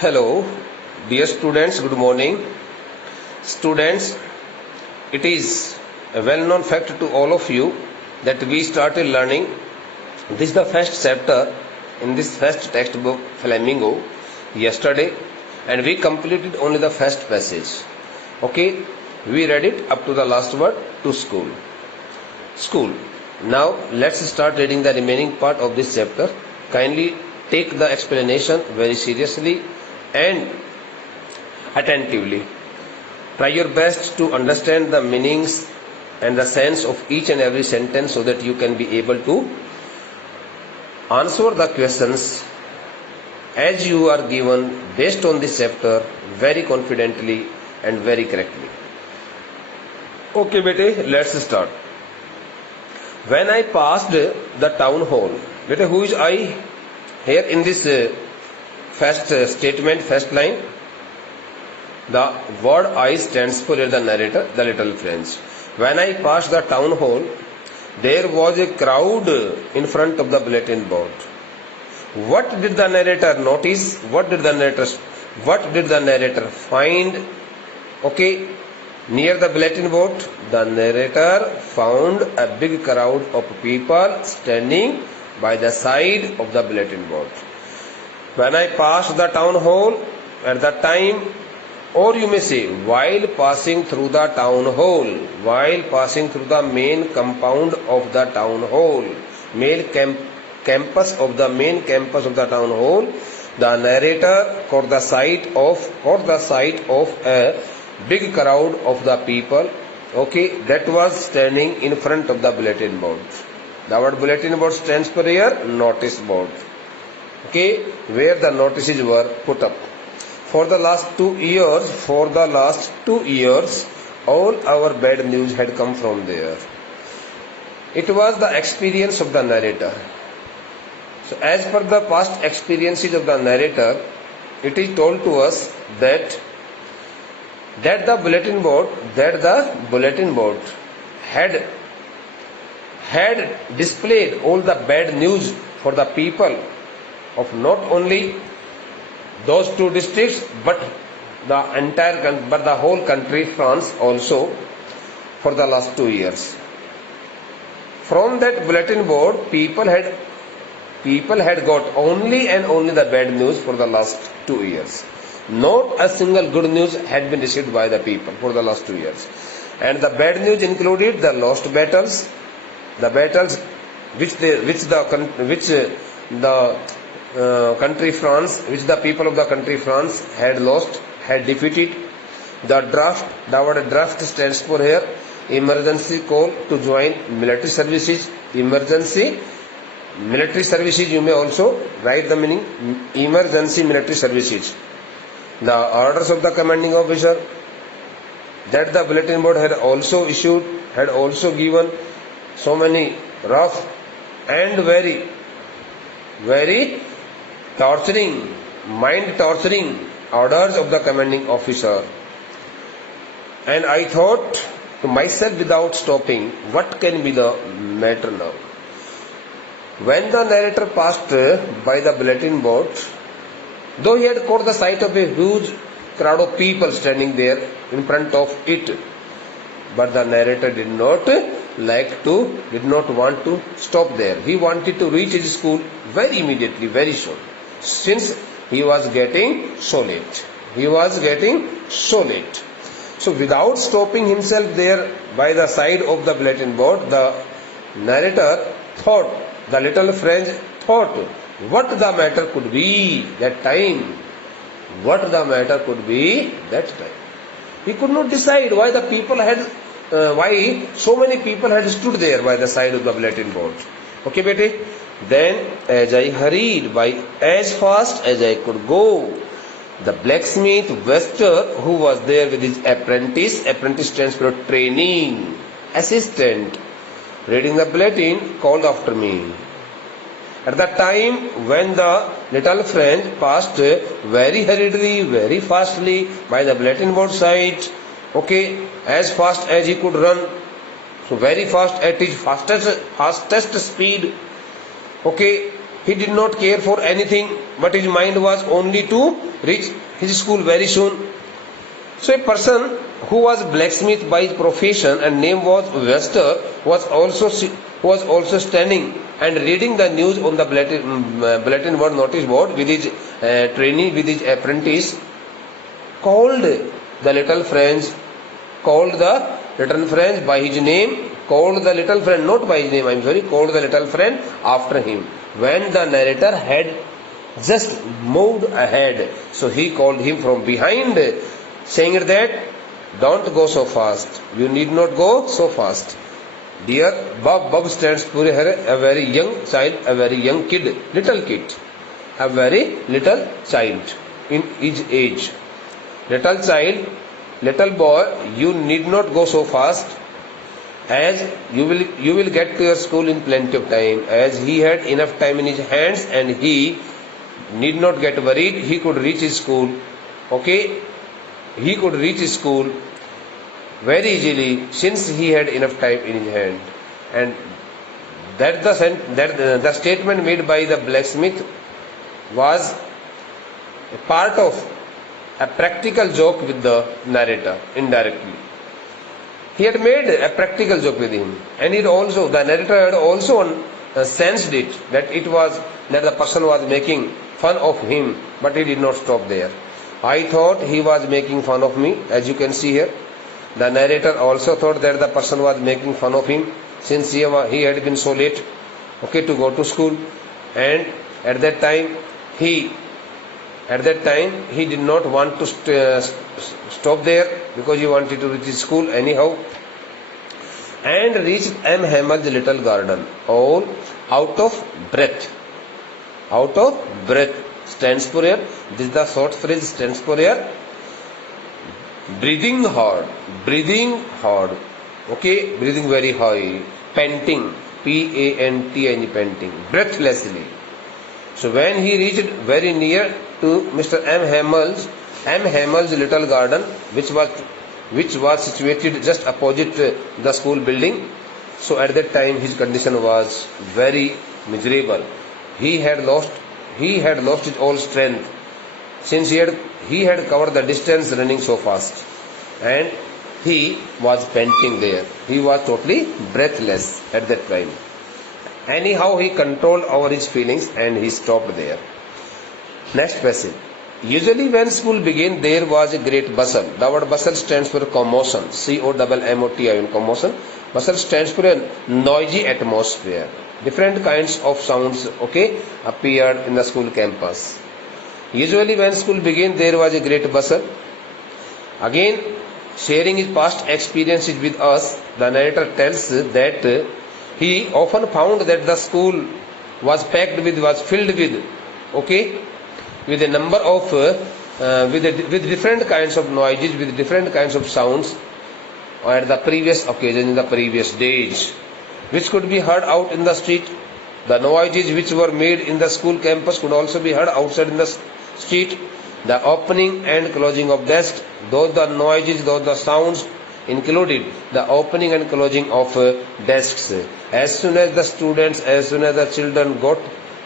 Hello, dear students, good morning. Students, it is a well-known fact to all of you that we started learning. This is the first chapter in this first textbook, Flamingo, yesterday, and we completed only the first passage. Okay, we read it up to the last word, to school. School. Now, let's start reading the remaining part of this chapter. Kindly take the explanation very seriously and attentively. Try your best to understand the meanings and the sense of each and every sentence so that you can be able to answer the questions as you are given based on this chapter very confidently and very correctly. Okay, bete, let's start. When I passed the town hall, bete, who is I here in this first statement, first line? The word I stands for the narrator, the little friends. When I passed the town hall, there was a crowd in front of the bulletin board. What did the narrator notice? What did the narrator find? Okay, near the bulletin board, the narrator found a big crowd of people standing by the side of the bulletin board. When I passed the town hall, at that time, or you may say, while passing through the town hall, while passing through the main compound of the town hall, campus of the town hall, the narrator caught the sight of a big crowd of the people, okay, that was standing in front of the bulletin board. The word bulletin board stands for here, notice board. Okay, where the notices were put up. For the last 2 years, all our bad news had come from there. It was the experience of the narrator. So as per the past experiences of the narrator, it is told to us that the bulletin board had displayed all the bad news for the people of not only those 2 districts but the whole country, France also, for the last 2 years. From that bulletin board, people had got only and only the bad news for the last 2 years. Not a single good news had been received by the people for the last 2 years. And the bad news included the lost battles, the battles which the people of the country France had lost, had defeated. The draft, the word draft stands for here, emergency call to join military services. Emergency military services, you may also write the meaning, emergency military services. The orders of the commanding officer that the bulletin board had also issued, had also given so many rough and very, very torturing, mind torturing orders of the commanding officer. And I thought to myself without stopping, what can be the matter now? When the narrator passed by the bulletin board, though he had caught the sight of a huge crowd of people standing there in front of it, but the narrator did not want to stop there. He wanted to reach his school very immediately, very soon, since he was getting so late. So without stopping himself there by the side of the bulletin board, the narrator thought, the little friend thought, what the matter could be that time. He could not decide why why so many people had stood there by the side of the bulletin board. Okay, bete? Then, as I hurried by as fast as I could go, the blacksmith Wester, who was there with his apprentice stands for training assistant, reading the bulletin, called after me. At the time when the little friend passed very hurriedly, very fastly by the bulletin board side, okay, as fast as he could run, so very fast at his fastest speed, okay, He did not care for anything, but his mind was only to reach his school very soon. So a person who was blacksmith by profession and name was Wester was also standing and reading the news on the bulletin board notice board with his trainee, with his apprentice, called the little friends by his name, called the little friend, not by his name, called the little friend after him. When the narrator had just moved ahead, so he called him from behind, saying that, don't go so fast, you need not go so fast. Dear Bob stands for a very young child, a very young kid, little kid, a very little child in his age. Little child, little boy, you need not go so fast, as you will get to your school in plenty of time. As he had enough time in his hands and he need not get worried, he could reach his school. Okay, he could reach his school very easily since he had enough time in his hand. And that the statement made by the blacksmith was a part of a practical joke with the narrator indirectly. He had made a practical joke with him, and the narrator had also sensed it, that the person was making fun of him, but he did not stop there. I thought he was making fun of me, as you can see here. The narrator also thought that the person was making fun of him, since he had been so late, to go to school, and at that time he did not want to stop there, because he wanted to reach his school anyhow, and reached M. Hamel's little garden, all out of breath. Out of breath stands for here. This is the short phrase, stands for here. Breathing hard, breathing very high, panting, P-A-N-T-I-N-G, panting, breathlessly. So when he reached very near to Mr. M. Hamel's little garden, which was situated just opposite the school building, so at that time his condition was very miserable. He had lost his all strength, since he had covered the distance running so fast, and he was panting there. He was totally breathless at that time. Anyhow, he controlled over his feelings and he stopped there. Next passage. Usually when school began, there was a great bustle. The word bustle stands for commotion. C-O-M-M-O-T-I-O-N, commotion. Bustle stands for a noisy atmosphere. Different kinds of sounds, appeared in the school campus. Usually when school began, there was a great bustle. Again, sharing his past experiences with us, the narrator tells that he often found that the school was filled with a number of with different kinds of noises, with different kinds of sounds at the previous occasion, in the previous days, which could be heard out in the street. The noises which were made in the school campus could also be heard outside in the street. The opening and closing of desks, those the sounds included the opening and closing of desks. As soon as the children got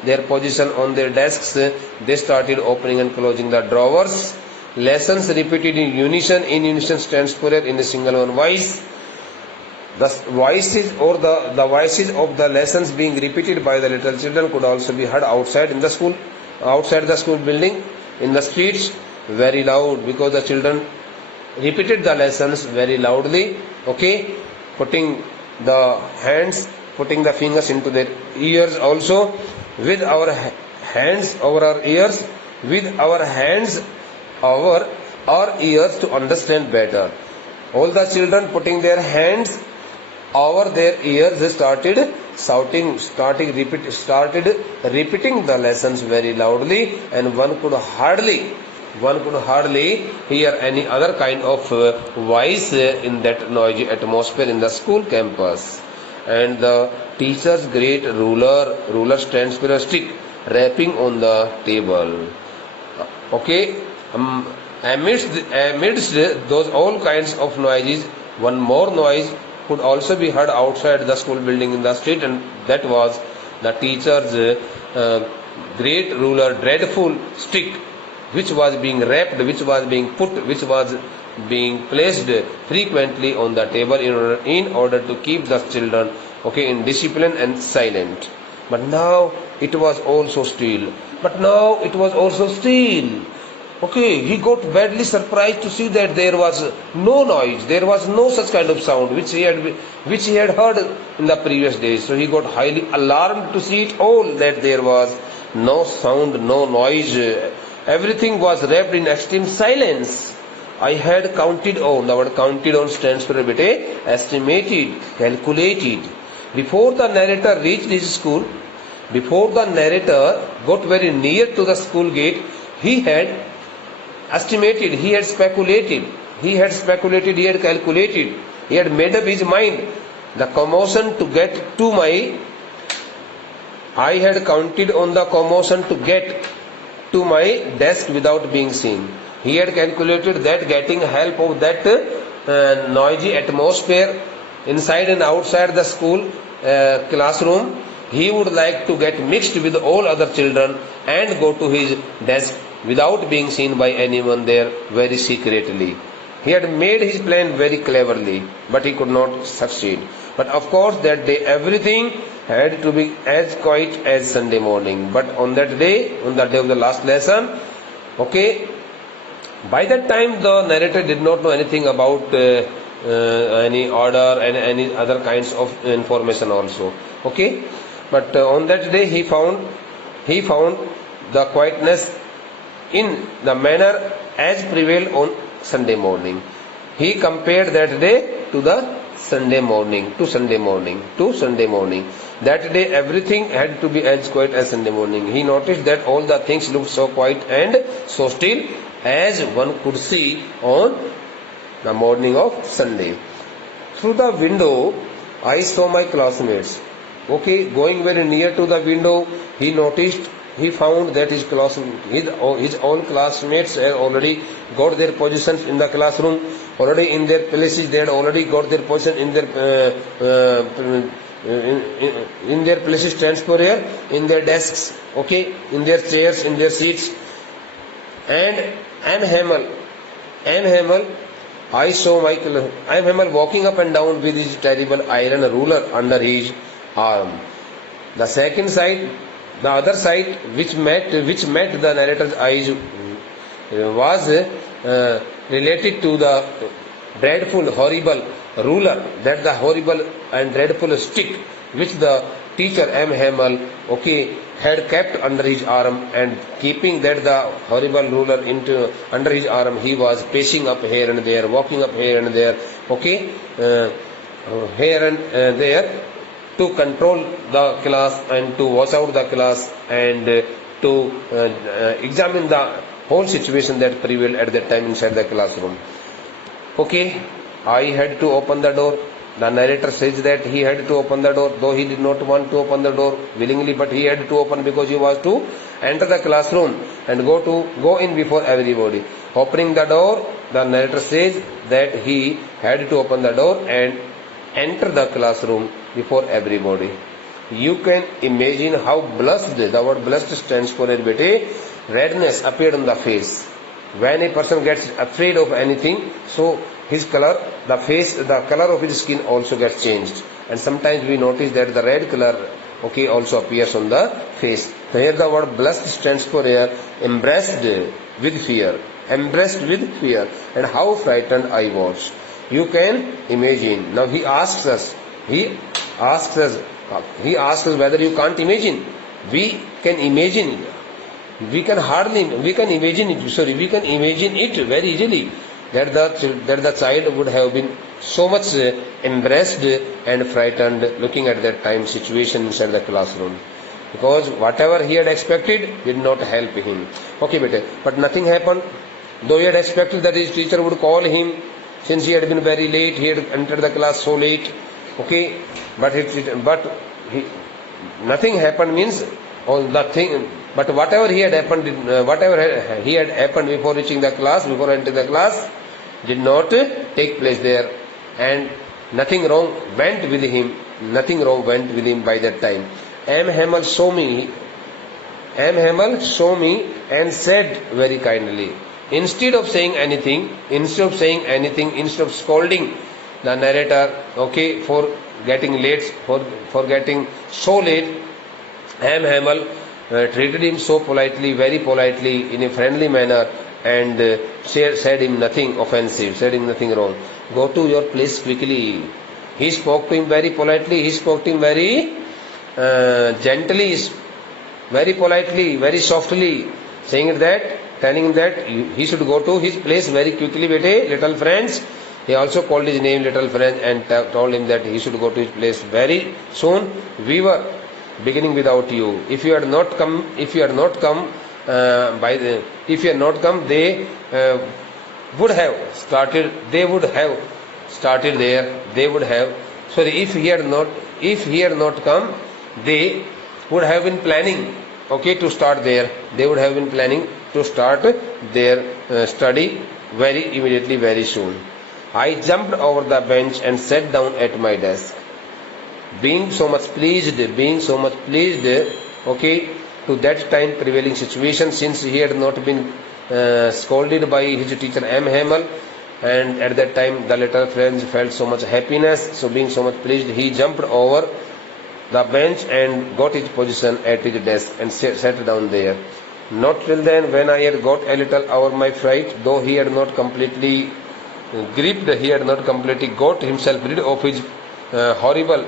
their position on their desks, they started opening and closing the drawers. Lessons repeated in unison stands for in a single one voice. The voices of the lessons being repeated by the little children could also be heard outside the school building, in the streets, very loud, because the children repeated the lessons very loudly, putting the fingers into their ears also, with our hands over our ears, our ears to understand better. All the children putting their hands over their ears started repeating the lessons very loudly, and one could hardly hear any other kind of voice in that noisy atmosphere in the school campus. And the teacher's great ruler stands for a stick, rapping on the table. Amidst those all kinds of noises, one more noise could also be heard outside the school building in the street, and that was the teacher's great ruler, dreadful stick, which was being wrapped, which was being put, which was being placed frequently on the table in order to keep the children, okay, in discipline and silent. But now it was also still. But now it was also still. Okay, he got badly surprised to see that there was no noise, there was no such kind of sound which he had heard in the previous days. So he got highly alarmed to see it all, that there was no sound, no noise. Everything was wrapped in extreme silence. I had counted on. The word counted on stands for estimated, calculated. Before the narrator reached his school, before the narrator got very near to the school gate, he had estimated, he had speculated, he had calculated, he had made up his mind. The commotion to get to I had counted on the commotion to get to my desk without being seen. He had calculated that getting help of that noisy atmosphere inside and outside the school classroom, he would like to get mixed with all other children and go to his desk without being seen by anyone there very secretly. He had made his plan very cleverly, but he could not succeed. But of course that day everything had to be as quiet as Sunday morning. But on that day, on the day of the last lesson, okay, by that time the narrator did not know anything about any order and any other kinds of information also. Okay, but on that day he found the quietness in the manner as prevailed on Sunday morning. He compared that day to the Sunday morning. That day everything had to be as quiet as Sunday morning. He noticed that all the things looked so quiet and so still as one could see on the morning of Sunday. Through the window I saw my classmates. Okay, going very near to the window, he found that his own classmates had already got their positions in the classroom, already in their places. They had already got their position in their places, stands for here, in their desks, okay, in their chairs, in their seats. And M. Hamel, I saw M. Hamel walking up and down with his terrible iron ruler under his arm. The other side which met the narrator's eyes was related to the dreadful, horrible ruler, that the horrible and dreadful stick which the teacher M. Hamel, okay, had kept under his arm, and keeping that the horrible ruler under his arm, he was pacing up here and there, walking up here and there, okay, here and there, to control the class and to watch out the class and to examine the whole situation that prevailed at that time inside the classroom. Okay, I had to open the door. The narrator says that he had to open the door, though he did not want to open the door willingly, but he had to open because he was to enter the classroom and go in before everybody. Opening the door, the narrator says that he had to open the door and enter the classroom before everybody. You can imagine how blushed, the word blushed stands for redness appeared on the face. When a person gets afraid of anything, so his color, the color of his skin also gets changed. And sometimes we notice that the red color, okay, also appears on the face. So here the word blushed stands for embraced with fear. And how frightened I was. You can imagine. Now he asks us whether you can't imagine. We can imagine. We can imagine it very easily, that the child would have been so much embarrassed and frightened looking at that time situation inside the classroom, because whatever he had expected did not help him. Okay, but nothing happened. Though he had expected that his teacher would call him, since he had been very late, he had entered the class so late. Okay, but nothing happened means all the thing. But whatever he had happened before reaching the class, before entering the class, did not take place there, and nothing wrong went with him by that time. M. Hamel saw me. M. Hamel saw me and said very kindly. Instead of saying anything, instead of scolding the narrator, okay, for getting late, for getting so late, M. Hamel treated him so politely, very politely, in a friendly manner, and said him nothing offensive, said him nothing wrong. Go to your place quickly. He spoke to him very politely, he spoke to him very gently, very politely, very softly, saying that, telling him that he should go to his place very quickly, bete, little friends. He also called his name, little friend, and told him that he should go to his place very soon. We were beginning without you. If you had not come, they would have started. If he had not come, they would have been planning, okay, to start there. They would have been planning to start their study very immediately, very soon. I jumped over the bench and sat down at my desk. Being so much pleased, okay, to that time prevailing situation, since he had not been scolded by his teacher M. Hamel, and at that time the little friends felt so much happiness. So being so much pleased, he jumped over the bench and got his position at his desk and sat down there. Not till then, when I had got a little over my fright, though he had not completely got himself rid of his horrible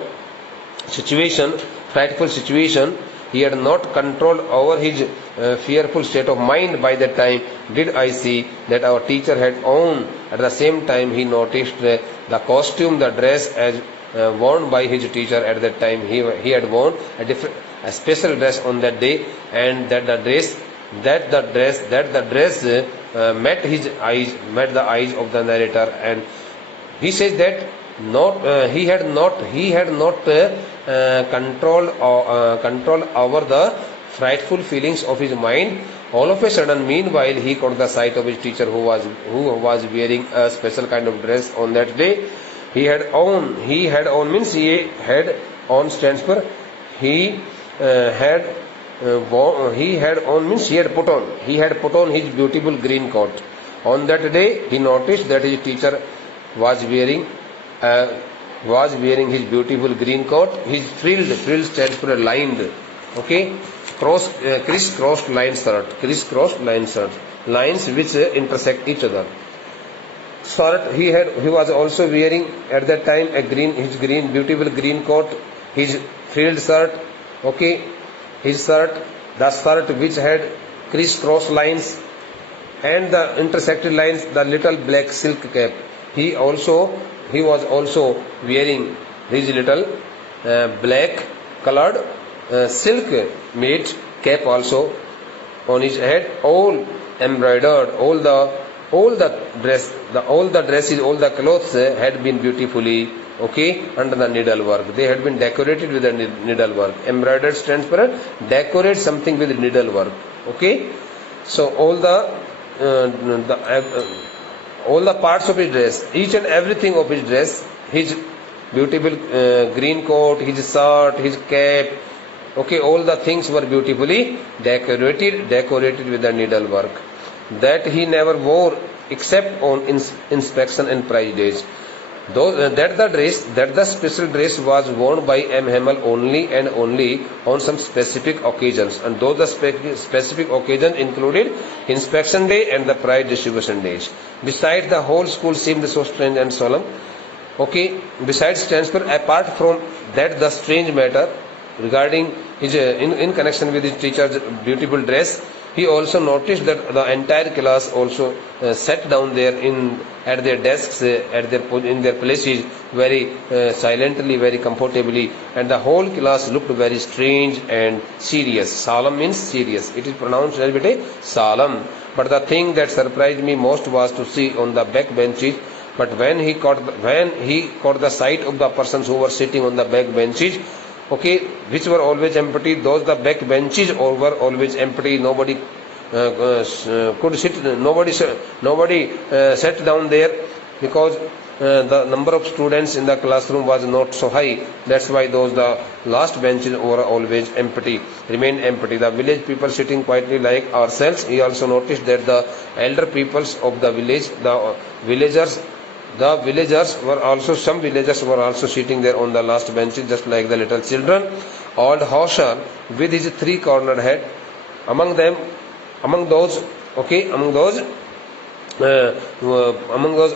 situation, frightful situation, he had not control over his fearful state of mind. By that time did I see that our teacher had on. At the same time, he noticed the costume, the dress as worn by his teacher. At that time he had worn a special dress on that day, and that the dress met the eyes of the narrator, and he says that he had not control over the frightful feelings of his mind. All of a sudden, meanwhile, he caught the sight of his teacher, who was wearing a special kind of dress on that day. He had on stands for he had put on his beautiful green coat. On that day, he noticed that his teacher was wearing his beautiful green coat. His frill stands for a lined, okay, criss-crossed line shirt, lines which intersect each other. Shirt, he was also wearing at that time his beautiful green coat, his frilled shirt, okay, the shirt which had criss-cross lines and the intersected lines, the little black silk cap. He was also wearing his little black colored silk made cap also on his head, all embroidered. All the clothes had been beautifully, okay, under the needlework. They had been decorated with the needlework. Embroidered stands for decorate something with needlework, okay. So all the parts of his dress, each and everything of his dress, his beautiful green coat, his shirt, his cap, okay, all the things were beautifully decorated with the needlework, that he never wore except on inspection and prize days. That the special dress was worn by M. Hamel only and only on some specific occasions, and those the specific occasions included inspection day and the prize distribution days. Besides, the whole school seemed so strange and solemn. Okay, besides stands for apart from that the strange matter regarding his in connection with his teacher's beautiful dress. He also noticed that the entire class also sat down there at their desks, in their places, very silently, very comfortably, and the whole class looked very strange and serious. Solemn means serious. It is pronounced as solemn. But the thing that surprised me most was to see on the back benches. But when he caught the sight of the persons who were sitting on the back benches, okay, which were always empty, the back benches were always empty. Nobody could sit. Nobody sat down there, because the number of students in the classroom was not so high. That's why the last benches were always empty, remained empty. The village people sitting quietly like ourselves. He also noticed that the elder peoples of the village, the villagers were also, some villagers were also sitting there on the last benches, just like the little children. Old Hauser with his three-cornered head, among those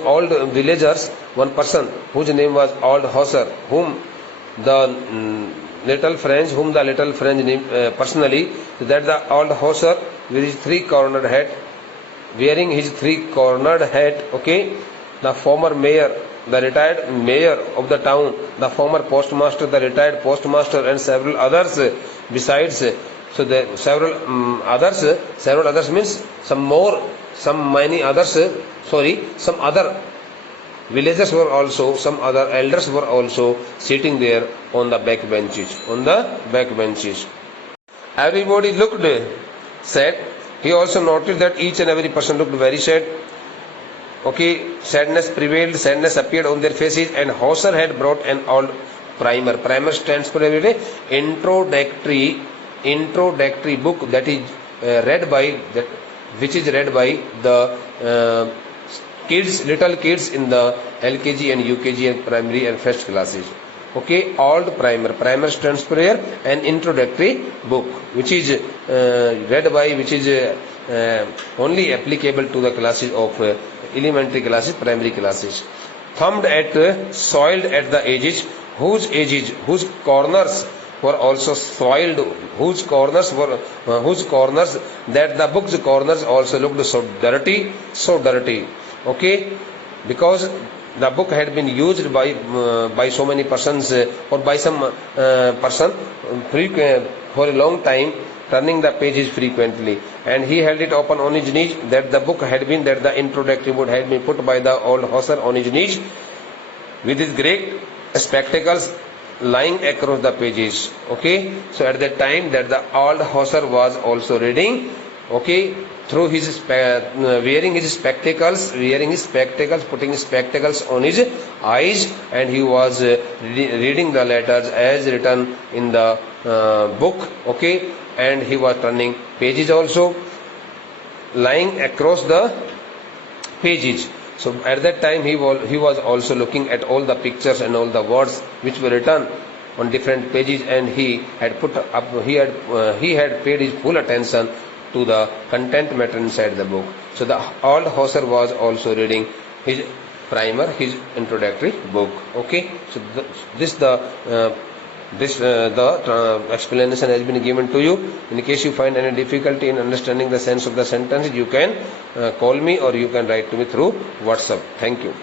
old villagers, one person whose name was Old Hauser, whom the little French named personally, that the Old Hauser with his three-cornered head, wearing his three-cornered hat, the former mayor, the retired mayor of the town, the former postmaster, the retired postmaster, and several others besides. So the several others means some other villagers were also, some other elders were also sitting there on the back benches. Everybody looked sad. He also noticed that each and every person looked very sad. Sadness prevailed, sadness appeared on their faces, and Hauser had brought an old primer. Primer stands for introductory book that is which is read by the little kids in the LKG and UKG and primary and first classes. Old primer. Primer stands for an introductory book, which is only applicable to the classes of elementary classes, primary classes. Thumbed at, soiled at the edges, whose corners were also soiled, whose corners that the book's corners also looked so dirty. Because the book had been used by so many persons or by some person for a long time, turning the pages frequently, and he held it open on his knees, that the introductory book had been put by the Old Hauser on his knees, with his great spectacles lying across the pages. So at that time that the Old Hauser was also reading, through his wearing his spectacles, putting his spectacles on his eyes, and he was reading the letters as written in the book. And he was turning pages also, lying across the pages. So at that time he was also looking at all the pictures and all the words which were written on different pages, and he had paid his full attention to the content matter inside the book. So the Old Hauser was also reading his primer, his introductory book. So the explanation has been given to you. In case you find any difficulty in understanding the sense of the sentence, you can call me or you can write to me through WhatsApp. Thank you.